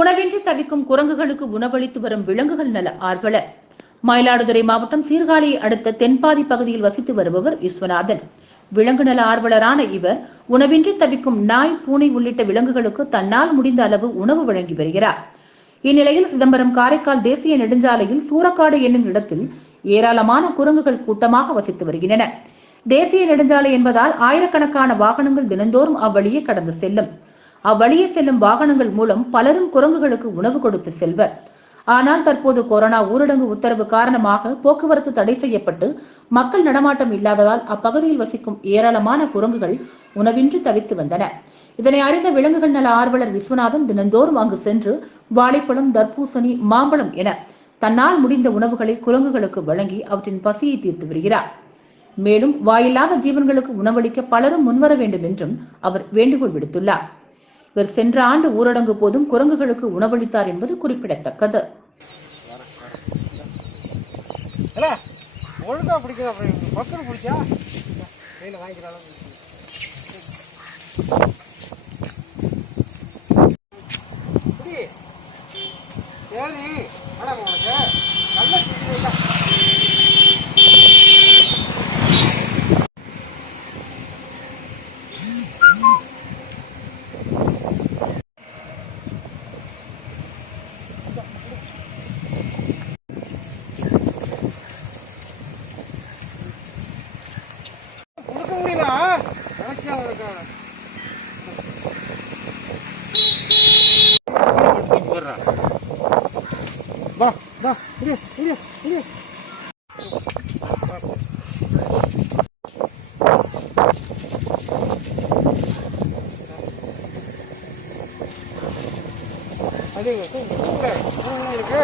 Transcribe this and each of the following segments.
உணவின்றி தவிக்கும் குரங்குகளுக்கு உணவளித்து வரும் விலங்குகள் நல ஆர்வலர். மயிலாடுதுறை மாவட்டம் சீர்காழியை அடுத்த தென்பாதி பகுதியில் வசித்து வருபவர் விஸ்வநாதன். விலங்கு நல ஆர்வலரான இவர் உணவின்றி தவிக்கும் நாய் பூனை உள்ளிட்ட விலங்குகளுக்கு தன்னால் முடிந்த அளவு உணவு வழங்கி வருகிறார். இந்நிலையில் சிதம்பரம் காரைக்கால் தேசிய நெடுஞ்சாலையில் சூரக்காடு என்னும் இடத்தில் ஏராளமான குரங்குகள் கூட்டமாக வசித்து வருகின்றன. தேசிய நெடுஞ்சாலை என்பதால் ஆயிரக்கணக்கான வாகனங்கள் தினந்தோறும் அவ்வழியே கடந்து செல்லும். அவ்வழியே செல்லும் வாகனங்கள் மூலம் பலரும் குரங்குகளுக்கு உணவு கொடுத்து செல்வர். ஆனால் தற்போது கொரோனா ஊரடங்கு உத்தரவு காரணமாக போக்குவரத்து தடை செய்யப்பட்டு மக்கள் நடமாட்டம் இல்லாததால் அப்பகுதியில் வசிக்கும் ஏராளமான குரங்குகள் உணவின்றி தவித்து வந்தன. இதனை அறிந்த விலங்குகள் நல ஆர்வலர் விஸ்வநாதன் தினந்தோறும் அங்கு சென்று வாழைப்பழம் தர்பூசணி மாம்பழம் என தன்னால் முடிந்த உணவுகளை குரங்குகளுக்கு வழங்கி அவற்றின் பசியை தீர்த்து வருகிறார் மேலும் வாயில்லாத ஜீவன்களுக்கு உணவளிக்க பலரும் முன்வர வேண்டும் என்றும் அவர் வேண்டுகோள் விடுத்துள்ளார். இவர் சென்ற ஆண்டு ஊரடங்கு போதும் குரங்குகளுக்கு உணவளித்தார் என்பது குறிப்பிடத்தக்கது. ஒழுங்கா பிடிக்கிற பக்கம் பிடிச்சா கையில் வாங்கிக்கிற அளவுக்கு கொடுக்க முடியல நினைச்சா உனக்கு வா வா இரு இரு இரு அது தூங்க இருக்கு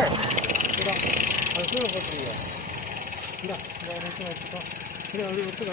இதா அது கீழே போட்டுருங்க இந்தா இந்த ஒரு நிமிஷம் வச்சுக்கோ இதை அப்படி எடுத்து